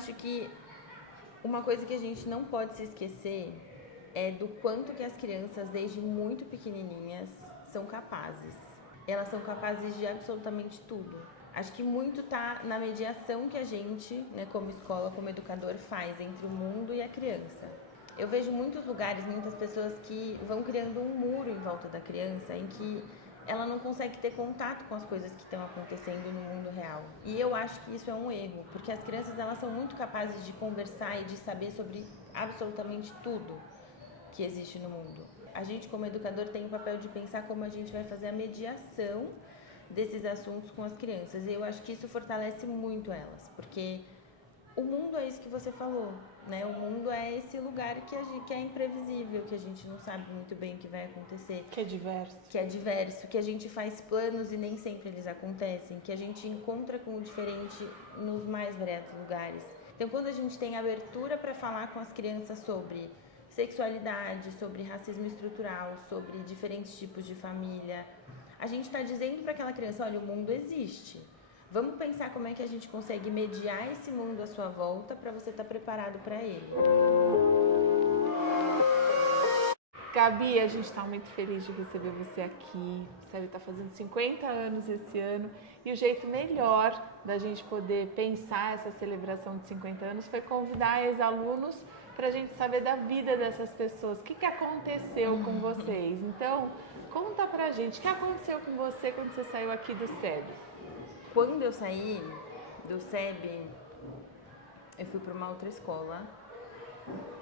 acho que uma coisa que a gente não pode se esquecer é do quanto que as crianças, desde muito pequenininhas, são capazes. Elas são capazes de absolutamente tudo. Acho que muito tá na mediação que a gente, né, como escola, como educador, faz entre o mundo e a criança. Eu vejo muitos lugares, muitas pessoas que vão criando um muro em volta da criança em que ela não consegue ter contato com as coisas que estão acontecendo no mundo real. E eu acho que isso é um erro, porque as crianças elas são muito capazes de conversar e de saber sobre absolutamente tudo que existe no mundo. A gente, como educador, tem o papel de pensar como a gente vai fazer a mediação desses assuntos com as crianças. E eu acho que isso fortalece muito elas, porque o mundo é isso que você falou, né? O mundo é esse lugar que é imprevisível, que a gente não sabe muito bem o que vai acontecer. Que é diverso. Que é diverso, que a gente faz planos e nem sempre eles acontecem, que a gente encontra com o diferente nos mais variados lugares. Então, quando a gente tem abertura para falar com as crianças sobre sexualidade, sobre racismo estrutural, sobre diferentes tipos de família, a gente está dizendo para aquela criança, olha, o mundo existe. Vamos pensar como é que a gente consegue mediar esse mundo à sua volta para você estar preparado para ele. Gabi, a gente está muito feliz de receber você aqui. Você está fazendo 50 anos esse ano e o jeito melhor da gente poder pensar essa celebração de 50 anos foi convidar ex-alunos para a gente saber da vida dessas pessoas. O que aconteceu com vocês? Então, conta pra gente, o que aconteceu com você quando você saiu aqui do SEB? Quando eu saí do SEB, eu fui para uma outra escola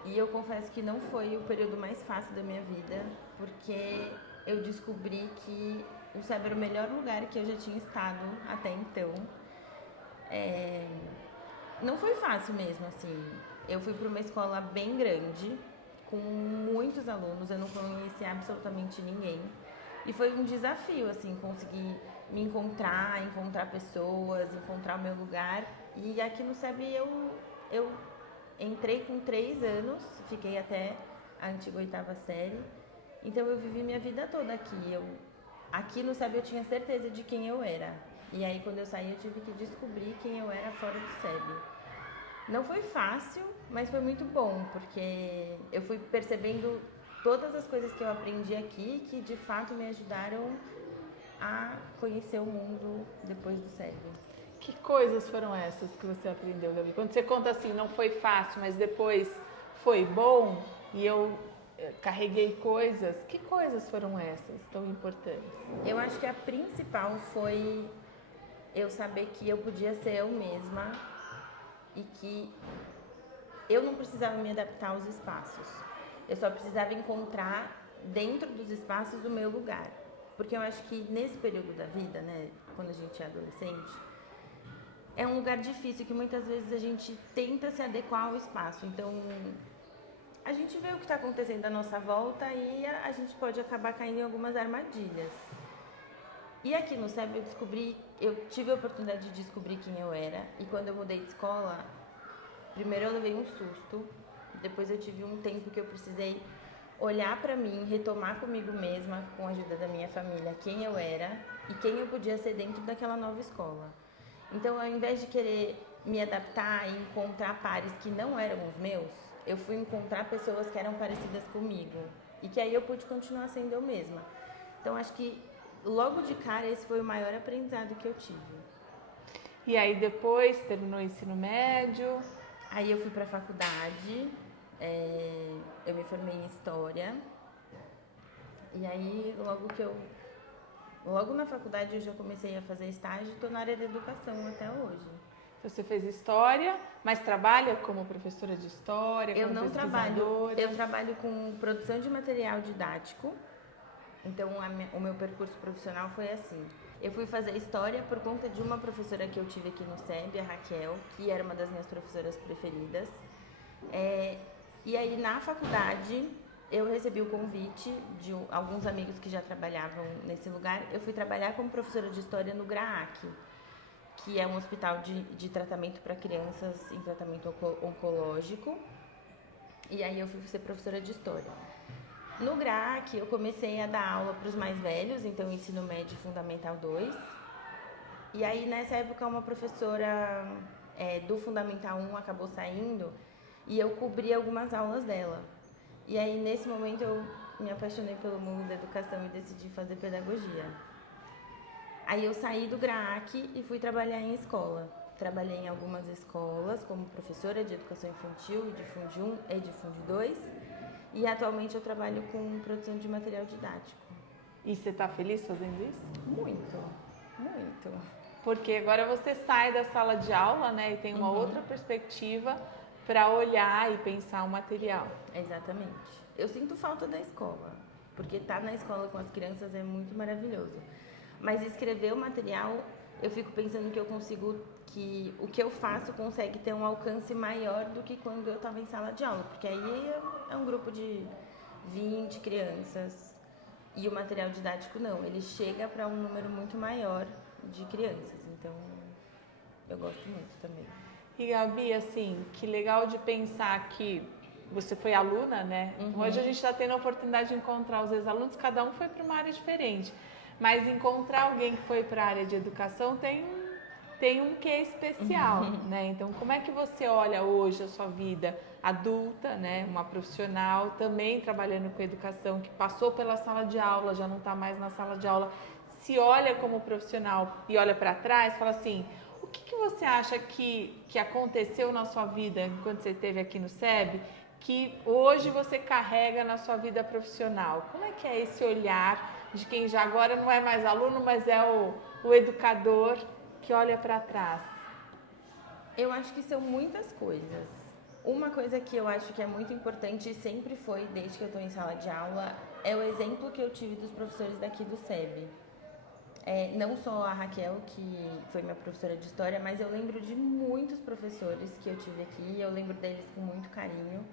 e eu confesso que não foi o período mais fácil da minha vida, porque eu descobri que o SEB era o melhor lugar que eu já tinha estado até então. Não foi fácil mesmo, assim. Eu fui para uma escola bem grande, com muitos alunos, eu não conhecia absolutamente ninguém. E foi um desafio, assim, conseguir me encontrar pessoas, encontrar o meu lugar. E aqui no SEB eu entrei com 3 anos, fiquei até a antiga 8ª série. Então eu vivi minha vida toda aqui. Aqui no SEB eu tinha certeza de quem eu era. E aí quando eu saí eu tive que descobrir quem eu era fora do SEB. Não foi fácil, mas foi muito bom, porque eu fui percebendo todas as coisas que eu aprendi aqui que de fato me ajudaram a conhecer o mundo depois do SEB. Que coisas foram essas que você aprendeu, Gabi? Quando você conta assim, não foi fácil, mas depois foi bom e eu carreguei coisas, que coisas foram essas tão importantes? Eu acho que a principal foi eu saber que eu podia ser eu mesma e que eu não precisava me adaptar aos espaços. Eu só precisava encontrar dentro dos espaços o meu lugar. Porque eu acho que nesse período da vida, né, quando a gente é adolescente, é um lugar difícil que muitas vezes a gente tenta se adequar ao espaço. Então, a gente vê o que está acontecendo à nossa volta e a gente pode acabar caindo em algumas armadilhas. E aqui no SEB eu tive a oportunidade de descobrir quem eu era. E quando eu mudei de escola, primeiro eu levei um susto, depois eu tive um tempo que eu precisei olhar para mim, retomar comigo mesma, com a ajuda da minha família, quem eu era e quem eu podia ser dentro daquela nova escola. Então, ao invés de querer me adaptar e encontrar pares que não eram os meus, eu fui encontrar pessoas que eram parecidas comigo e que aí eu pude continuar sendo eu mesma. Então, acho que logo de cara esse foi o maior aprendizado que eu tive. E aí depois terminou o ensino médio? Aí eu fui para a faculdade, eu me formei em História. E aí logo na faculdade eu já comecei a fazer estágio e estou na área da educação até hoje. Você fez História, mas trabalha como professora de História, como Eu não trabalho, pesquisadora? eu trabalho com produção de material didático. Então o meu percurso profissional foi assim. Eu fui fazer História por conta de uma professora que eu tive aqui no SEB, a Raquel, que era uma das minhas professoras preferidas. E aí na faculdade eu recebi o convite de alguns amigos que já trabalhavam nesse lugar. Eu fui trabalhar como professora de História no GRAAC, que é um hospital de tratamento para crianças em tratamento oncológico. E aí eu fui ser professora de História. No GRAAC eu comecei a dar aula para os mais velhos, então ensino médio fundamental 2. E aí nessa época uma professora do Fundamental 1 acabou saindo e eu cobri algumas aulas dela. E aí, nesse momento, eu me apaixonei pelo mundo da educação e decidi fazer pedagogia. Aí eu saí do GRAAC e fui trabalhar em escola. Trabalhei em algumas escolas como professora de educação infantil, de Fundi 1 e de Fundi 2. E atualmente eu trabalho com produção de material didático. E você está feliz fazendo isso? Muito, muito. Porque agora você sai da sala de aula, né, e tem uma outra perspectiva para olhar e pensar o material. Exatamente. Eu sinto falta da escola, porque estar na escola com as crianças é muito maravilhoso. Mas escrever o material, eu fico pensando que eu consigo, que o que eu faço consegue ter um alcance maior do que quando eu estava em sala de aula, porque aí é um grupo de 20 crianças e o material didático não, ele chega para um número muito maior de crianças, então eu gosto muito também. E Gabi, assim, que legal de pensar que você foi aluna, né? Hoje a gente está tendo a oportunidade de encontrar os ex-alunos, cada um foi para uma área diferente. Mas encontrar alguém que foi para a área de educação tem um quê especial, né? Então, como é que você olha hoje a sua vida adulta, né? Uma profissional, também trabalhando com educação, que passou pela sala de aula, já não está mais na sala de aula, se olha como profissional e olha para trás, fala assim, o que você acha que aconteceu na sua vida enquanto você esteve aqui no SEB, que hoje você carrega na sua vida profissional? Como é que é esse olhar de quem já agora não é mais aluno, mas é o educador que olha para trás? Eu acho que são muitas coisas. Uma coisa que eu acho que é muito importante e sempre foi, desde que eu estou em sala de aula, é o exemplo que eu tive dos professores daqui do SEB. Não só a Raquel, que foi minha professora de história, mas eu lembro de muitos professores que eu tive aqui, eu lembro deles com muito carinho.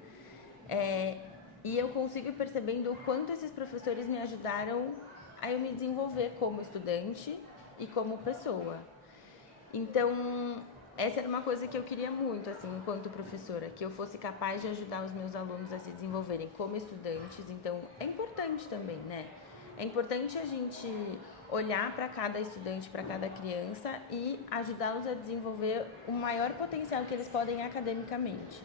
E eu consigo ir percebendo o quanto esses professores me ajudaram a eu me desenvolver como estudante e como pessoa. Então, essa era uma coisa que eu queria muito, assim, enquanto professora, que eu fosse capaz de ajudar os meus alunos a se desenvolverem como estudantes. Então, é importante também, né? É importante a gente olhar para cada estudante, para cada criança e ajudá-los a desenvolver o maior potencial que eles podem academicamente.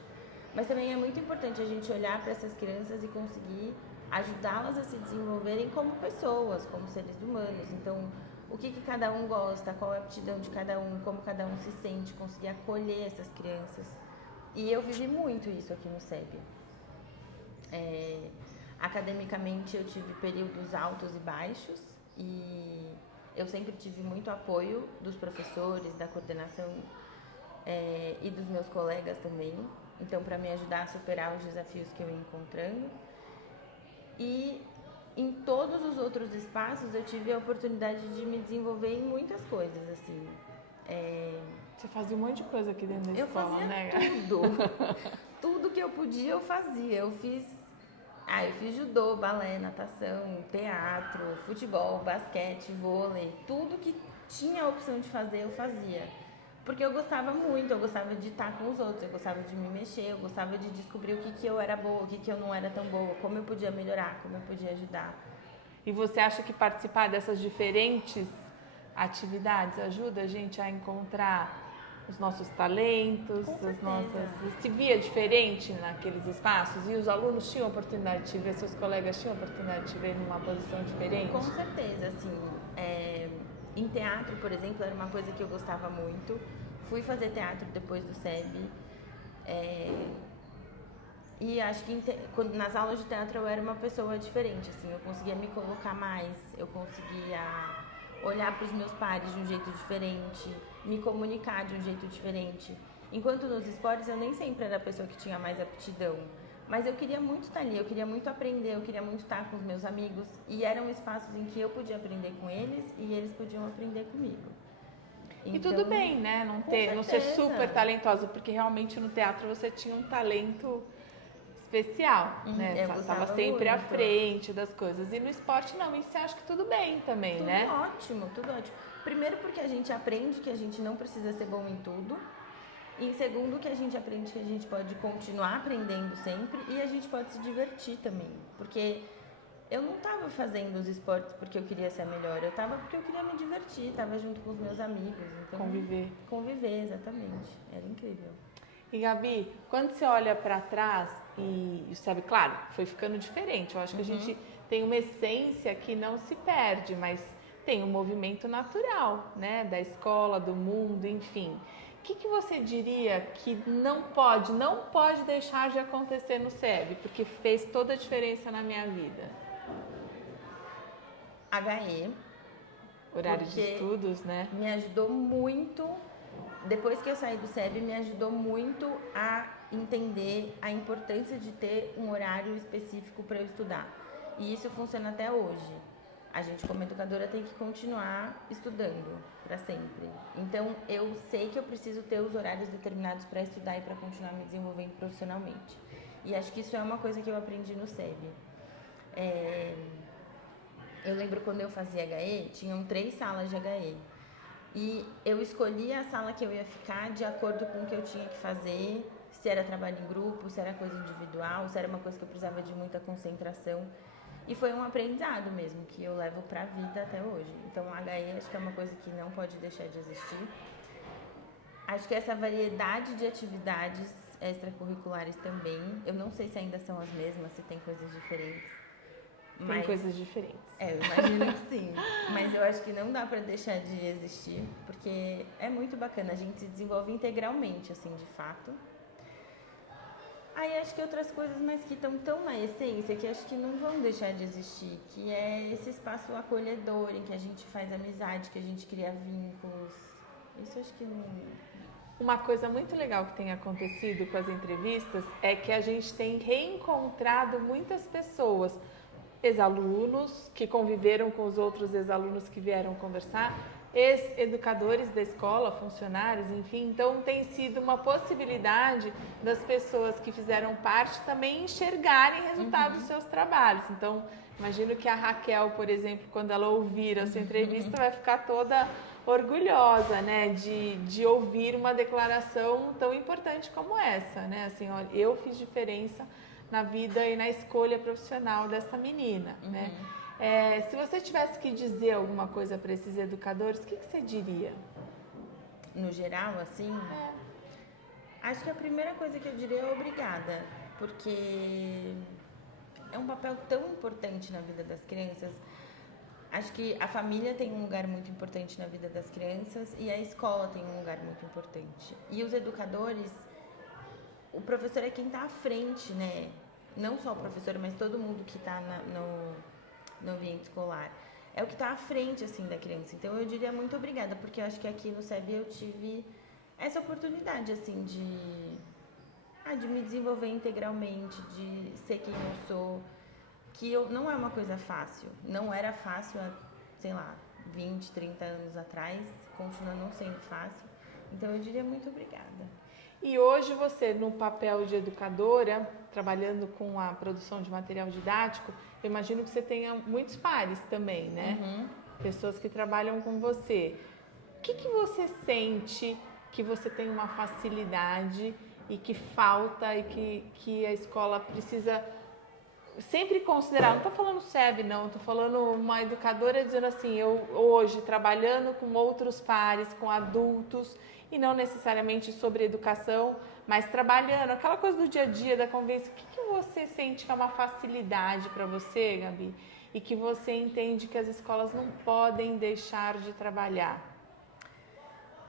Mas também é muito importante a gente olhar para essas crianças e conseguir ajudá-las a se desenvolverem como pessoas, como seres humanos. Então, o que cada um gosta, qual é a aptidão de cada um, como cada um se sente, conseguir acolher essas crianças. E eu vivi muito isso aqui no SEB. Academicamente, eu tive períodos altos e baixos e eu sempre tive muito apoio dos professores, da coordenação e dos meus colegas também. Então, para me ajudar a superar os desafios que eu ia encontrando. E em todos os outros espaços eu tive a oportunidade de me desenvolver em muitas coisas, assim. Você fazia um monte de coisa aqui dentro da escola, né? Eu fazia tudo. Tudo que eu podia eu fazia. Eu fiz judô, balé, natação, teatro, futebol, basquete, vôlei. Tudo que tinha a opção de fazer eu fazia. Porque eu gostava muito, eu gostava de estar com os outros, eu gostava de me mexer, eu gostava de descobrir o que eu era boa, o que eu não era tão boa, como eu podia melhorar, como eu podia ajudar. E você acha que participar dessas diferentes atividades ajuda a gente a encontrar os nossos talentos, as nossas... Se via diferente naqueles espaços e os alunos tinham a oportunidade de te ver, seus colegas tinham a oportunidade de te ver numa posição diferente? Com certeza, assim, em teatro, por exemplo, era uma coisa que eu gostava muito. Fui fazer teatro depois do SEB. E acho que nas aulas de teatro eu era uma pessoa diferente, assim, eu conseguia me colocar mais, eu conseguia olhar para os meus pares de um jeito diferente, me comunicar de um jeito diferente. Enquanto nos esportes eu nem sempre era a pessoa que tinha mais aptidão, mas eu queria muito estar ali, eu queria muito aprender, eu queria muito estar com os meus amigos e eram espaços em que eu podia aprender com eles e eles podiam aprender comigo. Então, e tudo bem, né? Não ser super talentosa, porque realmente no teatro você tinha um talento especial, né? Estava sempre à frente das coisas. E no esporte não, e você acha que tudo bem também, tudo né? Tudo ótimo. Primeiro porque a gente aprende que a gente não precisa ser bom em tudo. E em segundo que a gente aprende que a gente pode continuar aprendendo sempre e a gente pode se divertir também. Porque eu não estava fazendo os esportes porque eu queria ser a melhor, eu estava porque eu queria me divertir, estava junto com os meus amigos. Então, conviver, exatamente. Era incrível. E Gabi, quando você olha para trás e sabe, claro, foi ficando diferente. Eu acho que a gente tem uma essência que não se perde, mas tem um movimento natural, né? Da escola, do mundo, enfim. O que você diria que não pode deixar de acontecer no SEB, porque fez toda a diferença na minha vida? HE. Horário de estudos, né? Me ajudou muito. Depois que eu saí do SEB, me ajudou muito a entender a importância de ter um horário específico para eu estudar. E isso funciona até hoje. A gente, como educadora, tem que continuar estudando para sempre. Então, eu sei que eu preciso ter os horários determinados para estudar e para continuar me desenvolvendo profissionalmente. E acho que isso é uma coisa que eu aprendi no SEB. Eu lembro quando eu fazia HE, tinham 3 salas de HE. E eu escolhia a sala que eu ia ficar de acordo com o que eu tinha que fazer, se era trabalho em grupo, se era coisa individual, se era uma coisa que eu precisava de muita concentração. E foi um aprendizado mesmo, que eu levo pra vida até hoje. Então, o HE acho que é uma coisa que não pode deixar de existir. Acho que essa variedade de atividades extracurriculares também, eu não sei se ainda são as mesmas, se tem coisas diferentes. Tem coisas diferentes. Eu imagino que sim. Mas eu acho que não dá pra deixar de existir, porque é muito bacana. A gente se desenvolve integralmente, assim, de fato. Aí acho que outras coisas, mas que estão tão na essência, que acho que não vão deixar de existir, que é esse espaço acolhedor, em que a gente faz amizade, que a gente cria vínculos. Isso acho que não... Uma coisa muito legal que tem acontecido com as entrevistas é que a gente tem reencontrado muitas pessoas, ex-alunos que conviveram com os outros ex-alunos que vieram conversar, ex-educadores da escola, funcionários, enfim. Então, tem sido uma possibilidade das pessoas que fizeram parte também enxergarem resultados dos seus trabalhos. Então, imagino que a Raquel, por exemplo, quando ela ouvir a sua entrevista, vai ficar toda orgulhosa, né, de ouvir uma declaração tão importante como essa, né? Assim, olha, eu fiz diferença na vida e na escolha profissional dessa menina, né? Se você tivesse que dizer alguma coisa para esses educadores, o que você diria? No geral, assim? Acho que a primeira coisa que eu diria é obrigada, porque é um papel tão importante na vida das crianças. Acho que a família tem um lugar muito importante na vida das crianças e a escola tem um lugar muito importante. E os educadores, o professor é quem está à frente, né? Não só o professor, mas todo mundo que está no ambiente escolar. É o que está à frente, assim, da criança. Então, eu diria muito obrigada, porque eu acho que aqui no SEB eu tive essa oportunidade, assim, de me desenvolver integralmente, de ser quem eu sou, que não é uma coisa fácil. Não era fácil há, sei lá, 20, 30 anos atrás, continua não sendo fácil. Então, eu diria muito obrigada. E hoje você, no papel de educadora, trabalhando com a produção de material didático, eu imagino que você tenha muitos pares também, né? Pessoas que trabalham com você. O que você sente que você tem uma facilidade e que falta e que a escola precisa sempre considerar? Não estou falando SEB, não. Estou falando uma educadora dizendo assim, eu hoje trabalhando com outros pares, com adultos, e não necessariamente sobre educação, mas trabalhando, aquela coisa do dia a dia, da convivência. O que você sente que é uma facilidade para você, Gabi? E que você entende que as escolas não podem deixar de trabalhar?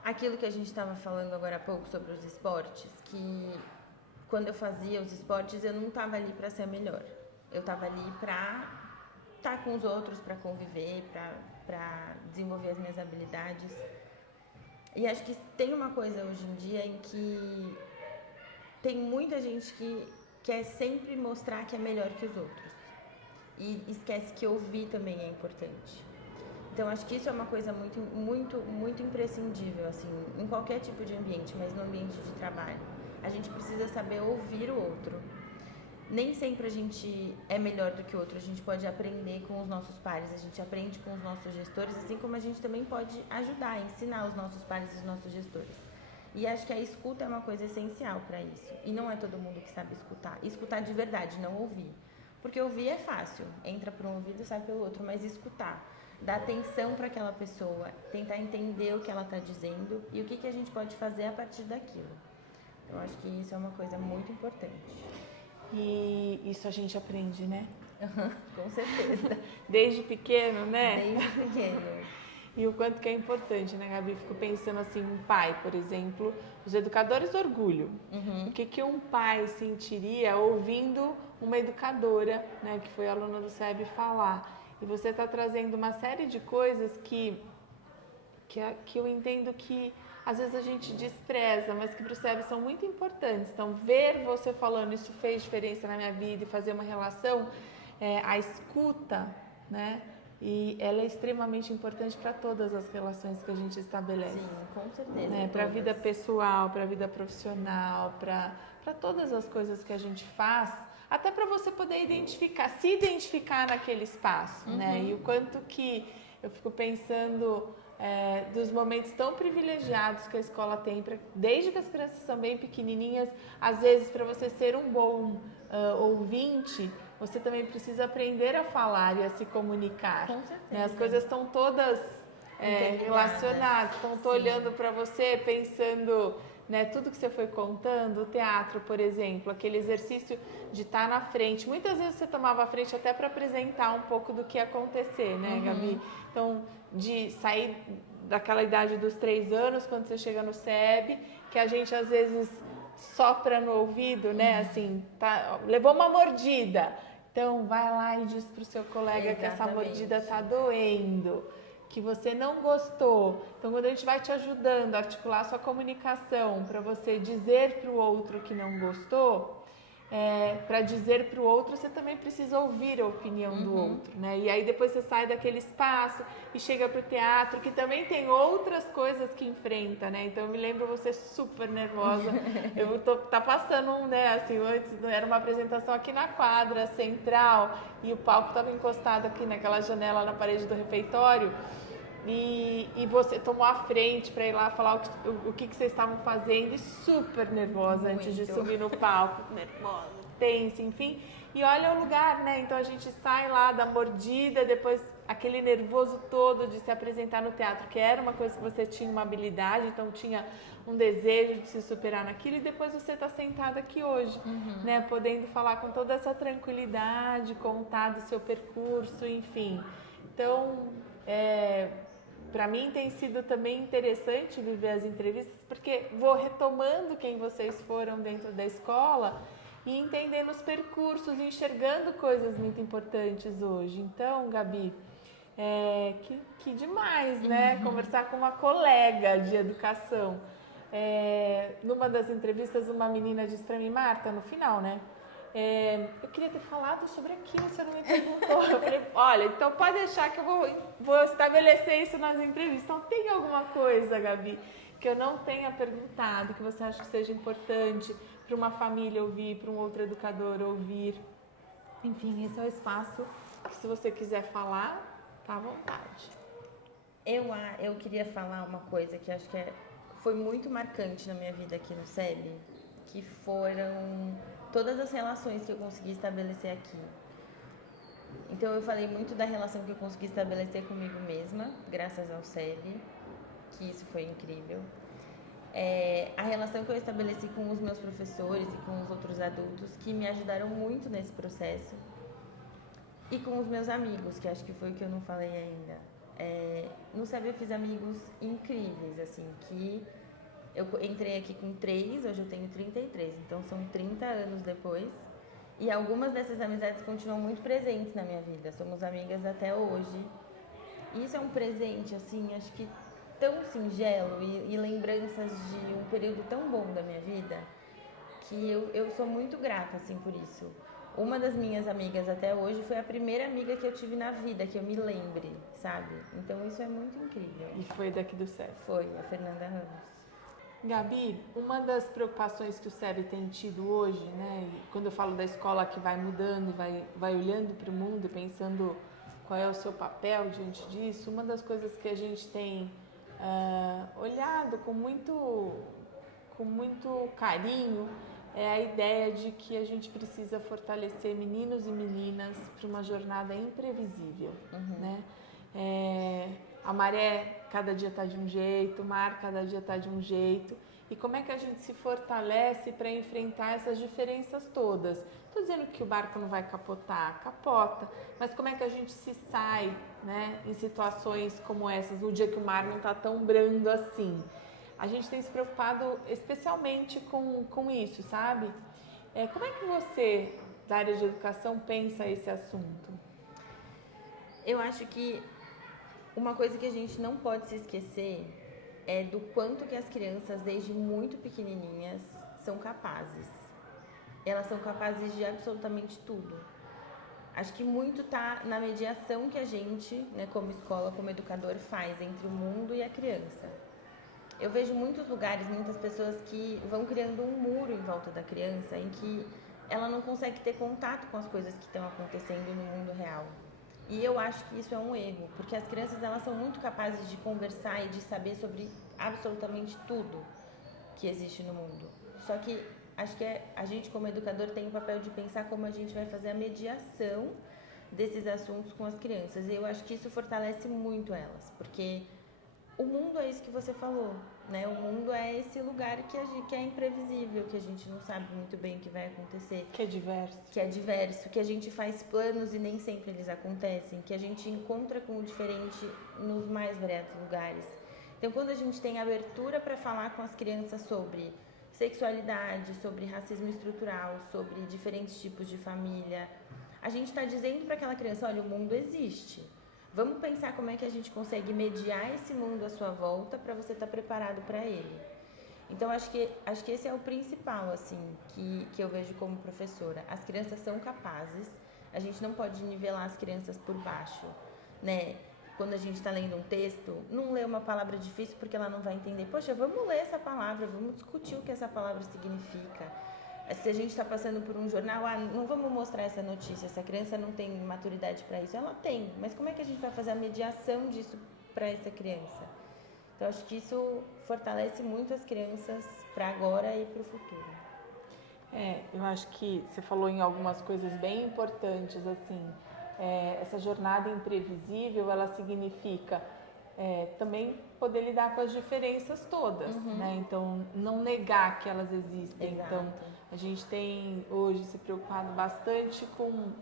Aquilo que a gente estava falando agora há pouco sobre os esportes, que quando eu fazia os esportes, eu não estava ali para ser a melhor. Eu estava ali para estar com os outros, para conviver, para desenvolver as minhas habilidades. E acho que tem uma coisa hoje em dia em que tem muita gente que quer sempre mostrar que é melhor que os outros. E esquece que ouvir também é importante. Então, acho que isso é uma coisa muito, muito, muito imprescindível, assim, em qualquer tipo de ambiente, mas no ambiente de trabalho. A gente precisa saber ouvir o outro. Nem sempre a gente é melhor do que o outro, a gente pode aprender com os nossos pares, a gente aprende com os nossos gestores, assim como a gente também pode ajudar, ensinar os nossos pares e os nossos gestores. E acho que a escuta é uma coisa essencial para isso. E não é todo mundo que sabe escutar. Escutar de verdade, não ouvir. Porque ouvir é fácil, entra por um ouvido e sai pelo outro, mas escutar, dar atenção para aquela pessoa, tentar entender o que ela está dizendo e o que a gente pode fazer a partir daquilo. Eu acho que isso é uma coisa muito importante. E isso a gente aprende, né? Com certeza. Desde pequeno, né? Desde pequeno. E o quanto que é importante, né, Gabi? Fico pensando assim, um pai, por exemplo, os educadores orgulho. O que um pai sentiria ouvindo uma educadora, né, que foi aluna do SEB, falar? E você está trazendo uma série de coisas que eu entendo que às vezes a gente despreza, mas que para o SEB são muito importantes. Então, ver você falando, isso fez diferença na minha vida, e fazer uma relação, a escuta, né? E ela é extremamente importante para todas as relações que a gente estabelece. Sim, com certeza. Né? Para a vida pessoal, para a vida profissional, para todas as coisas que a gente faz, até para você poder se identificar naquele espaço, né? E o quanto que eu fico pensando dos momentos tão privilegiados que a escola tem, desde que as crianças são bem pequenininhas, às vezes para você ser um bom ouvinte, você também precisa aprender a falar e a se comunicar. Com certeza. Né? As coisas estão todas relacionadas, estão olhando para você, pensando, né, tudo que você foi contando, o teatro, por exemplo, aquele exercício de estar na frente. Muitas vezes você tomava a frente até para apresentar um pouco do que ia acontecer, né, Gabi? Então, de sair daquela idade dos 3 anos, quando você chega no SEB, que a gente às vezes sopra no ouvido, né, assim, levou uma mordida. Então, vai lá e diz pro seu colega que essa mordida tá doendo, que você não gostou. Então, quando a gente vai te ajudando a articular a sua comunicação para você dizer para o outro que não gostou, para dizer para o outro, você também precisa ouvir a opinião do outro, né? E aí depois você sai daquele espaço e chega para o teatro, que também tem outras coisas que enfrenta, né? Então eu me lembro você super nervosa. Tá passando né, assim, antes era uma apresentação aqui na quadra central e o palco estava encostado aqui naquela janela na parede do refeitório. E você tomou a frente para ir lá falar o que vocês estavam fazendo e super nervosa antes de subir no palco, nervosa, tensa, enfim. E olha o lugar, né? Então a gente sai lá da mordida, depois aquele nervoso todo de se apresentar no teatro, que era uma coisa que você tinha uma habilidade, então tinha um desejo de se superar naquilo, e depois você está sentada aqui hoje, né? Podendo falar com toda essa tranquilidade, contar do seu percurso, enfim. Então, para mim tem sido também interessante viver as entrevistas, porque vou retomando quem vocês foram dentro da escola e entendendo os percursos e enxergando coisas muito importantes hoje. Então, Gabi, que demais, né? Conversar com uma colega de educação. Numa das entrevistas, uma menina disse para mim, Marta, no final, né? Eu queria ter falado sobre aquilo, você não me perguntou. Eu falei, olha, então pode deixar que eu vou estabelecer isso nas entrevistas. Então tem alguma coisa, Gabi, que eu não tenha perguntado, que você acha que seja importante para uma família ouvir, para um outro educador ouvir? Enfim, esse é o espaço que, se você quiser falar, tá à vontade. Eu queria falar uma coisa que acho que foi muito marcante na minha vida aqui no SEB, que foram todas as relações que eu consegui estabelecer aqui. Então eu falei muito da relação que eu consegui estabelecer comigo mesma, graças ao SEB, que isso foi incrível. A relação que eu estabeleci com os meus professores e com os outros adultos, que me ajudaram muito nesse processo. E com os meus amigos, que acho que foi o que eu não falei ainda. No SEB eu fiz amigos incríveis, assim, que eu entrei aqui com 3, hoje eu tenho 33, então são 30 anos depois. E algumas dessas amizades continuam muito presentes na minha vida, somos amigas até hoje. E isso é um presente, assim, acho que tão singelo e lembranças de um período tão bom da minha vida, que eu sou muito grata, assim, por isso. Uma das minhas amigas até hoje foi a primeira amiga que eu tive na vida, que eu me lembre, sabe? Então isso é muito incrível. E foi daqui do SEB? Foi, a Fernanda Ramos. Gabi, uma das preocupações que o SEB tem tido hoje, né, e quando eu falo da escola que vai mudando e vai olhando para o mundo, pensando qual é o seu papel diante disso, uma das coisas que a gente tem olhado com muito carinho é a ideia de que a gente precisa fortalecer meninos e meninas para uma jornada imprevisível, né? A maré cada dia está de um jeito, o mar cada dia está de um jeito. E como é que a gente se fortalece para enfrentar essas diferenças todas? Estou dizendo que o barco não vai capotar, capota, mas como é que a gente se sai, né, em situações como essas, no dia que o mar não está tão brando assim? A gente tem se preocupado especialmente com isso, sabe? Como é que você, da área de educação, pensa esse assunto? Eu acho que uma coisa que a gente não pode se esquecer é do quanto que as crianças, desde muito pequenininhas, são capazes. Elas são capazes de absolutamente tudo. Acho que muito tá na mediação que a gente, né, como escola, como educador, faz entre o mundo e a criança. Eu vejo muitos lugares, muitas pessoas que vão criando um muro em volta da criança em que ela não consegue ter contato com as coisas que estão acontecendo no mundo real. E eu acho que isso é um erro, porque as crianças elas são muito capazes de conversar e de saber sobre absolutamente tudo que existe no mundo. Só que acho que a gente como educador tem o papel de pensar como a gente vai fazer a mediação desses assuntos com as crianças. E eu acho que isso fortalece muito elas, porque o mundo é isso que você falou, né? O mundo é esse lugar que é imprevisível, que a gente não sabe muito bem o que vai acontecer. Que é diverso. Que é diverso, que a gente faz planos e nem sempre eles acontecem, que a gente encontra com o diferente nos mais variados lugares. Então, quando a gente tem abertura para falar com as crianças sobre sexualidade, sobre racismo estrutural, sobre diferentes tipos de família, a gente está dizendo para aquela criança, olha, o mundo existe. Vamos pensar como é que a gente consegue mediar esse mundo à sua volta para você estar preparado para ele. Então, acho que esse é o principal, assim, que eu vejo como professora. As crianças são capazes, a gente não pode nivelar as crianças por baixo, né? Quando a gente está lendo um texto, não lê uma palavra difícil porque ela não vai entender. Poxa, vamos ler essa palavra, vamos discutir o que essa palavra significa. Se a gente está passando por um jornal, não vamos mostrar essa notícia, essa criança não tem maturidade para isso. Ela tem, mas como é que a gente vai fazer a mediação disso para essa criança? Então, acho que isso fortalece muito as crianças para agora e para o futuro. Eu acho que você falou em algumas coisas bem importantes, assim, essa jornada imprevisível, ela significa também poder lidar com as diferenças todas, né? Então, não negar que elas existem. Exato. Então, a gente tem hoje se preocupado bastante com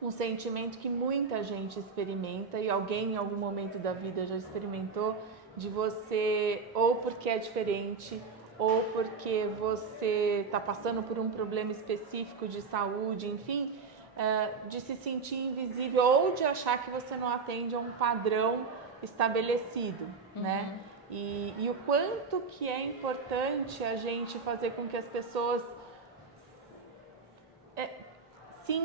um sentimento que muita gente experimenta e alguém em algum momento da vida já experimentou, de você, ou porque é diferente, ou porque você está passando por um problema específico de saúde, enfim, de se sentir invisível ou de achar que você não atende a um padrão estabelecido, né? E o quanto que é importante a gente fazer com que as pessoas se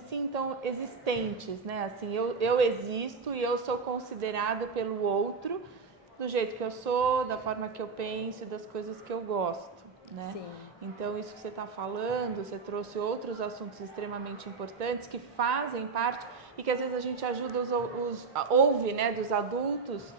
sintam existentes, né? Assim, eu existo e eu sou considerado pelo outro do jeito que eu sou, da forma que eu penso e das coisas que eu gosto, né? Sim. Então, isso que você está falando, você trouxe outros assuntos extremamente importantes que fazem parte e que às vezes a gente ajuda ouve, né, dos adultos.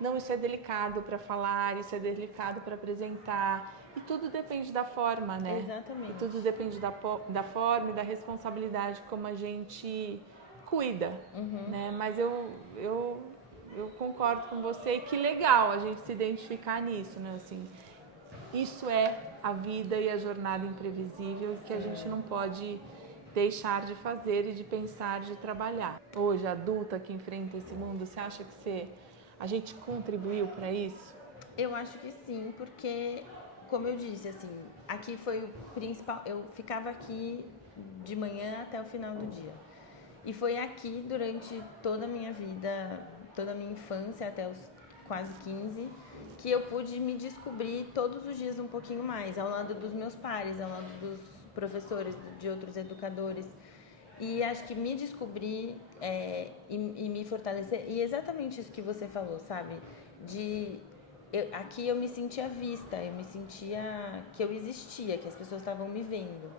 Não, isso é delicado para falar, isso é delicado para apresentar. E tudo depende da forma, né? Exatamente. E tudo depende da forma e da responsabilidade como a gente cuida, né? Mas eu concordo com você e que legal a gente se identificar nisso, né? Assim, isso é a vida e a jornada imprevisível que a gente não pode deixar de fazer e de pensar, de trabalhar. Hoje, adulta que enfrenta esse mundo, você acha que a gente contribuiu para isso? Eu acho que sim, porque, como eu disse, assim, aqui foi o principal. Eu ficava aqui de manhã até o final do dia. E foi aqui durante toda a minha vida, toda a minha infância, até os quase 15, que eu pude me descobrir todos os dias um pouquinho mais, ao lado dos meus pares, ao lado dos professores, de outros educadores. E acho que me descobrir e me fortalecer, e exatamente isso que você falou, sabe? Aqui eu me sentia vista, eu me sentia que eu existia, que as pessoas estavam me vendo.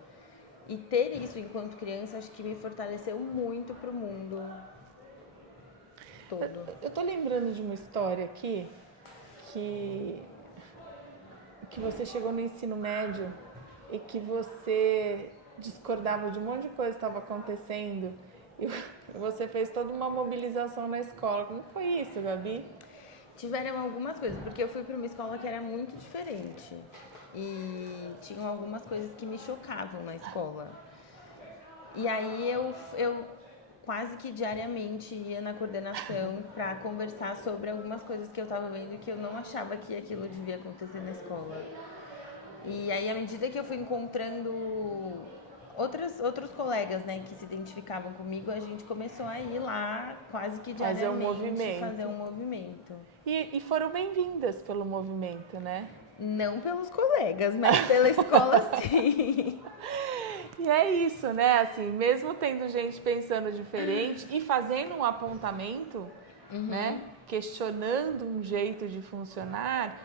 E ter isso enquanto criança, acho que me fortaleceu muito pro mundo todo. Eu tô lembrando de uma história aqui que que você chegou no ensino médio e que você discordava de um monte de coisa que estava acontecendo e você fez toda uma mobilização na escola. Como foi isso, Gabi? Tiveram algumas coisas, porque eu fui para uma escola que era muito diferente e tinham algumas coisas que me chocavam na escola. E aí eu quase que diariamente ia na coordenação para conversar sobre algumas coisas que eu estava vendo que eu não achava que aquilo devia acontecer na escola. E aí, à medida que eu fui encontrando outros colegas, né, que se identificavam comigo, a gente começou a ir lá quase que diariamente fazer um movimento. E foram bem-vindas pelo movimento, né? Não pelos colegas, mas pela escola, sim. E é isso, né? Assim, mesmo tendo gente pensando diferente e fazendo um apontamento, né? Questionando um jeito de funcionar,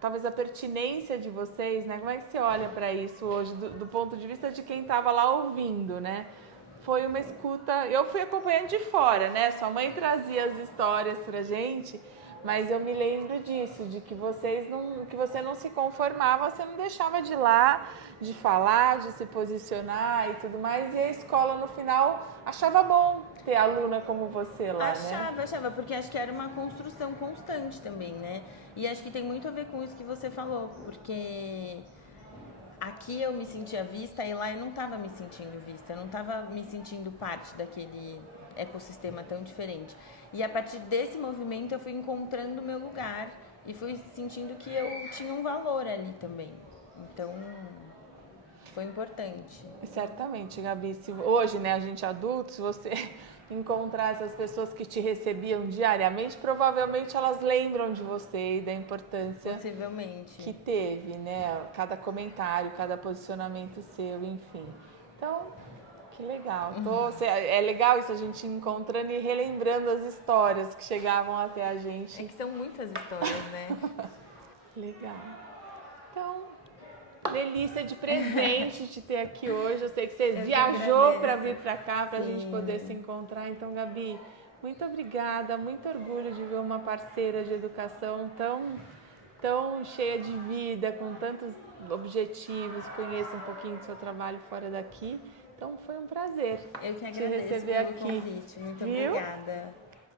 talvez a pertinência de vocês, né? Como é que você olha para isso hoje, do ponto de vista de quem estava lá ouvindo, né? Foi uma escuta, eu fui acompanhando de fora, né? Sua mãe trazia as histórias pra gente, mas eu me lembro disso, de que você não se conformava, você não deixava de ir lá, de falar, de se posicionar e tudo mais, e a escola no final achava bom ter aluna como você lá, né? Achava, porque acho que era uma construção constante também, né? E acho que tem muito a ver com isso que você falou, porque aqui eu me sentia vista e lá eu não estava me sentindo vista, eu não estava me sentindo parte daquele ecossistema tão diferente. E a partir desse movimento eu fui encontrando o meu lugar e fui sentindo que eu tinha um valor ali também. Então, foi importante. Certamente, Gabi. Se hoje, né, a gente adulto, se você encontrar essas pessoas que te recebiam diariamente, provavelmente elas lembram de você e da importância possivelmente que teve, né? Cada comentário, cada posicionamento seu, enfim. Então, que legal. É legal isso, a gente encontrando e relembrando as histórias que chegavam até a gente. É que são muitas histórias, né? Legal. Então, delícia de presente te ter aqui hoje. Eu sei que você viajou para vir para cá, para a gente poder se encontrar. Então, Gabi, muito obrigada, muito orgulho de ver uma parceira de educação tão cheia de vida, com tantos objetivos. Conheça um pouquinho do seu trabalho fora daqui. Então, foi um prazer Eu que te agradeço receber pelo aqui. convite. Muito obrigada.